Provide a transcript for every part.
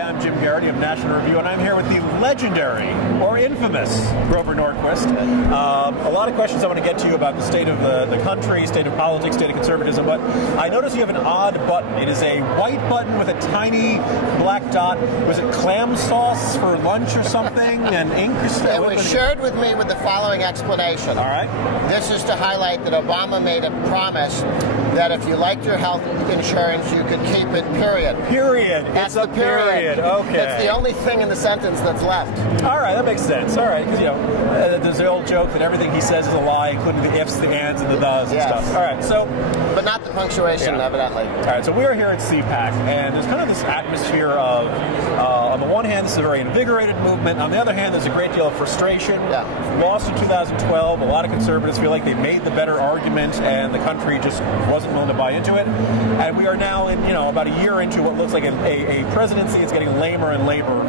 Hi, I'm Jim Geraghty of National Review, and I'm here with the legendary, or infamous, Grover Norquist. A lot of questions I want to get to you about the state of the country, state of politics, state of conservatism, but I notice you have an odd button. It is a white button with a tiny black dot. Was it clam sauce for lunch or something? And ink? It was shared with me with the following explanation. All right. This is to highlight that Obama made a promise that if you liked your health insurance, you could keep it, period. Period. That's it's the a period. Okay. It's the only thing in the sentence that's left. All right, that makes sense. All right, because, there's the old joke that everything he says is a lie, including the ifs, the ands, and the does and stuff. All right, so... But not the punctuation, evidently. All right, so we're here at CPAC, and there's kind of this atmosphere of, on the one hand, this is a very invigorated movement. On the other hand, there's a great deal of frustration. Lost in 2012. A lot of conservatives feel like they made the better argument, and the country just wasn't willing to buy into it. And we are now in, about a year into what looks like a presidency. It's getting lamer and lamer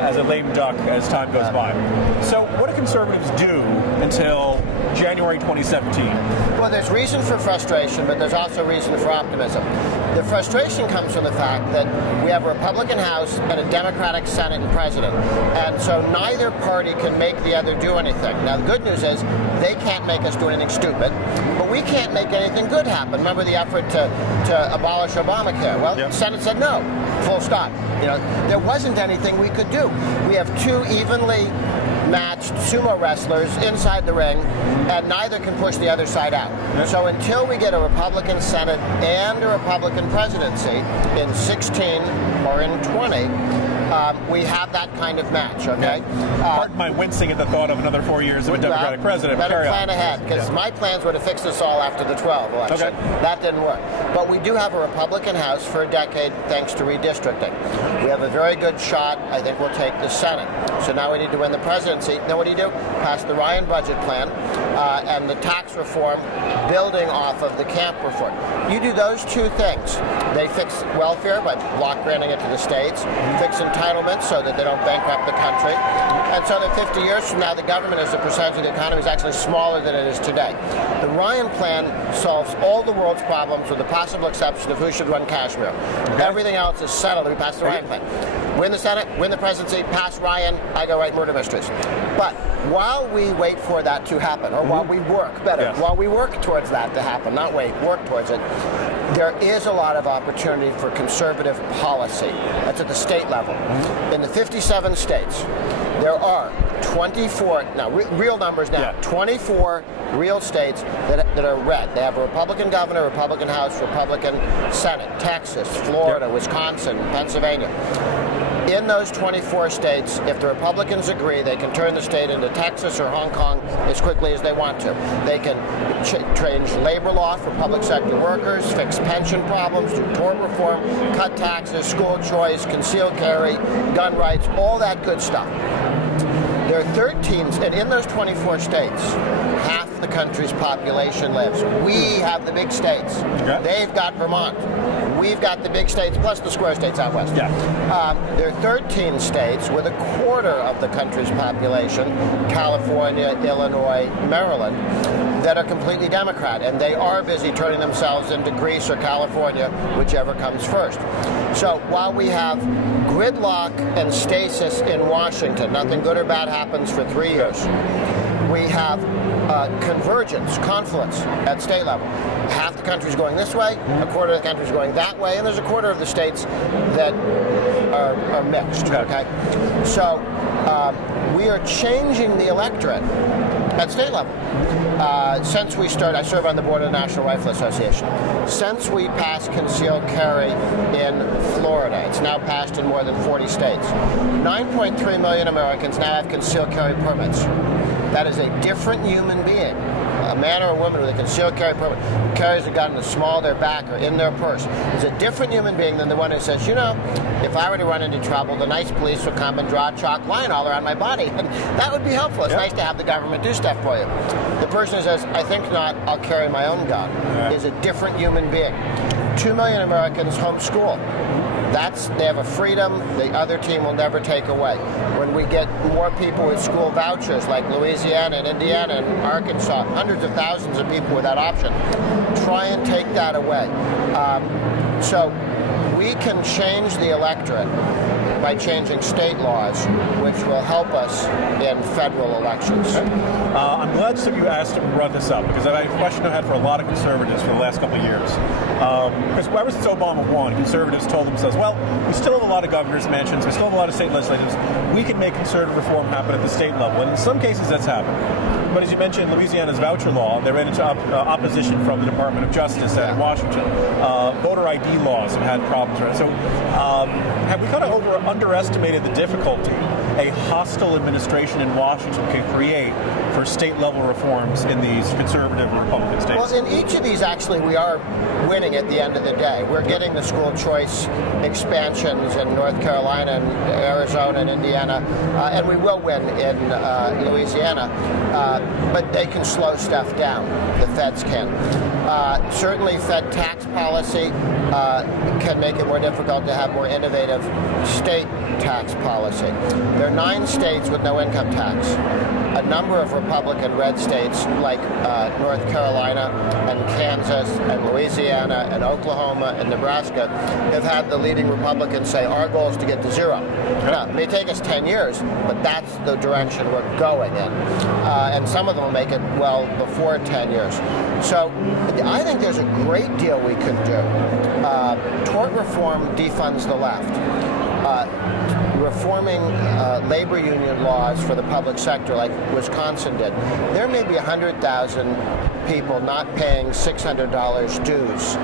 as a lame duck as time goes by. So what do conservatives do until January 2017? Well, there's reason for frustration, but there's also reason for optimism. The frustration comes from the fact that we have a Republican House and a Democratic Senate and President. And so neither party can make the other do anything. Now, the good news is they can't make us do anything stupid, but we can't make anything good happen. Remember the effort to abolish Obamacare? Well, the Senate said no, full stop. There wasn't anything we could do. We have two evenly matched sumo wrestlers inside the ring, and neither can push the other side out. So until we get a Republican Senate and a Republican presidency in 16 or in 20, we have that kind of match, okay? Pardon my wincing at the thought of another 4 years of a Democratic president. Better plan ahead, because my plans were to fix this all after the 12 election. That didn't work. But we do have a Republican House for a decade thanks to redistricting. We have a very good shot. I think we'll take the Senate. So now we need to win the presidency. Then what do? Pass the Ryan budget plan and the tax reform building off of the Camp reform. You do those two things. They fix welfare by block granting it to the states, fix entitlements so that they don't bankrupt the country, and so that 50 years from now the government as a percentage of the economy is actually smaller than it is today. The Ryan plan solves all the world's problems with the possible exception of who should run Kashmir. Everything else is settled if we pass the Ryan plan. Win the Senate, win the presidency, pass Ryan, I go write murder mysteries. But while we wait for that to happen, or while we work, while we work towards that to happen, not wait, work towards it, there is a lot of opportunity for conservative policy. That's at the state level. In the 57 states, there are 24, now real numbers now, 24 real states that are red. They have a Republican governor, Republican House, Republican Senate, Texas, Florida, Wisconsin, Pennsylvania. In those 24 states, if the Republicans agree, they can turn the state into Texas or Hong Kong as quickly as they want to. They can change labor law for public sector workers, fix pension problems, do tort reform, cut taxes, school choice, concealed carry, gun rights, all that good stuff. There are 13, and in those 24 states, half the country's population lives. We have the big states. They've got Vermont. We've got the big states, plus the square states out west. There are 13 states with a quarter of the country's population, California, Illinois, Maryland, that are completely Democrat, and they are busy turning themselves into Greece or California, whichever comes first. So while we have gridlock and stasis in Washington, nothing good or bad happens for 3 years, we have convergence, confluence at state level. Half the country's going this way, a quarter of the country's going that way, and there's a quarter of the states that are mixed, okay? So we are changing the electorate at state level. Since we started, I serve on the board of the National Rifle Association. Since we passed concealed carry in Florida, it's now passed in more than 40 states. 9.3 million Americans now have concealed carry permits. That is a different human being, a man or a woman with a concealed carry permit, who carries a gun in the small of their back or in their purse, is a different human being than the one who says, if I were to run into trouble, the nice police would come and draw a chalk line all around my body. And that would be helpful. It's nice to have the government do stuff for you. The person who says, I think not, I'll carry my own gun, is a different human being. 2 million Americans homeschool. They have a freedom the other team will never take away. When we get more people with school vouchers like Louisiana and Indiana and Arkansas, hundreds of thousands of people with that option, try and take that away. So we can change the electorate by changing state laws, which will help us in federal elections. I'm glad some of you brought this up, because I had a question I've had for a lot of conservatives for the last couple of years. Because ever since Obama won, conservatives told themselves, well, we still have a lot of governor's mansions, we still have a lot of state legislatures, we can make conservative reform happen at the state level. And in some cases that's happened. But as you mentioned, Louisiana's voucher law, they ran into opposition from the Department of Justice in Washington. Voter ID laws have had problems. Right? So have we kind of underestimated the difficulty a hostile administration in Washington can create for state-level reforms in these conservative and Republican states? Well, in each of these, actually, we are winning at the end of the day. We're getting the school choice expansions in North Carolina and Arizona and Indiana, and we will win in Louisiana, but they can slow stuff down. The feds can. Certainly, Fed tax policy can make it more difficult to have more innovative state tax policy. There are 9 states with no income tax. A number of Republican red states like North Carolina and Kansas and Louisiana and Oklahoma and Nebraska have had the leading Republicans say our goal is to get to 0. Now, it may take us 10 years, but that's the direction we're going in. And some of them will make it well before 10 years. So I think there's a great deal we could do. Tort reform defunds the left. Reforming labor union laws for the public sector like Wisconsin did. There may be 100,000 people not paying $600 dues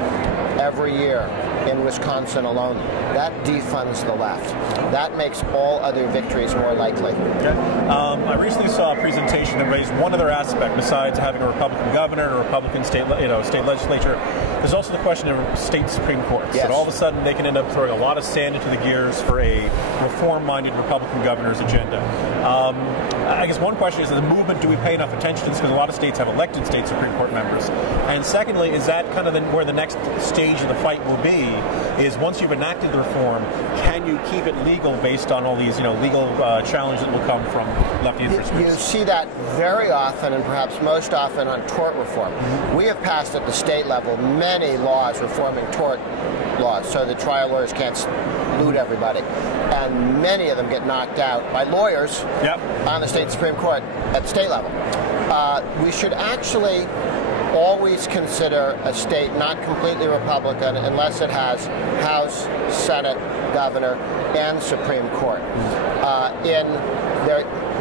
every year in Wisconsin alone. That defunds the left. That makes all other victories more likely. Okay. I recently saw a presentation that raised one other aspect besides having a Republican governor or a Republican state legislature. There's also the question of state Supreme Courts. Yes. That all of a sudden they can end up throwing a lot of sand into the gears for a reform-minded Republican governor's agenda. I guess one question is, as a movement, do we pay enough attention to this? Because a lot of states have elected state Supreme Court members. And secondly, is that kind of where the next stage of the fight will be, is once you've enacted the reform, can you keep it legal based on all these legal challenges that will come from lefty interest groups? You see that very often, and perhaps most often, on tort reform. We have passed at the state level many laws reforming tort laws so the trial lawyers can't loot everybody. And many of them get knocked out by lawyers on the state Supreme Court at the state level. We should actually always consider a state not completely Republican unless it has House, Senate, Governor, and Supreme Court.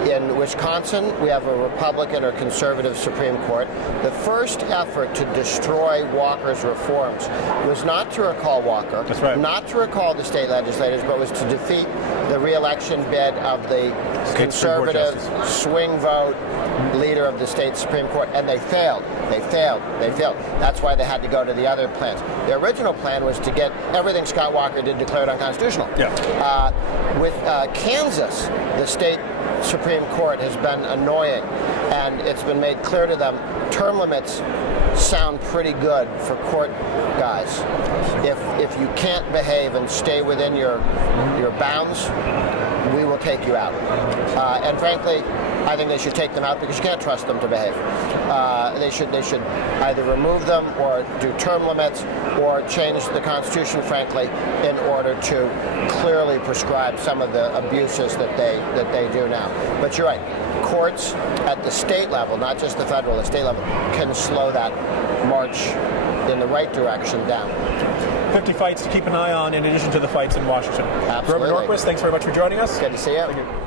In Wisconsin, we have a Republican or conservative Supreme Court. The first effort to destroy Walker's reforms was not to recall Walker, not to recall the state legislators, but was to defeat the re-election bid of the conservative swing vote leader of the state Supreme Court, and they failed. They failed. They failed. That's why they had to go to the other plans. The original plan was to get everything Scott Walker did declared unconstitutional. With Kansas, the state Supreme Court has been annoying, and it's been made clear to them term limits sound pretty good for court guys. If you can't behave and stay within your bounds, we will take you out. And frankly, I think they should take them out because you can't trust them to behave. They should either remove them or do term limits or change the Constitution, frankly, in order to clearly prescribe some of the abuses that they do now. But you're right. Courts at the state level, not just the federal, the state level, can slow that march in the right direction down. 50 fights to keep an eye on in addition to the fights in Washington. Absolutely. Grover Norquist, thanks very much for joining us. Good to see you.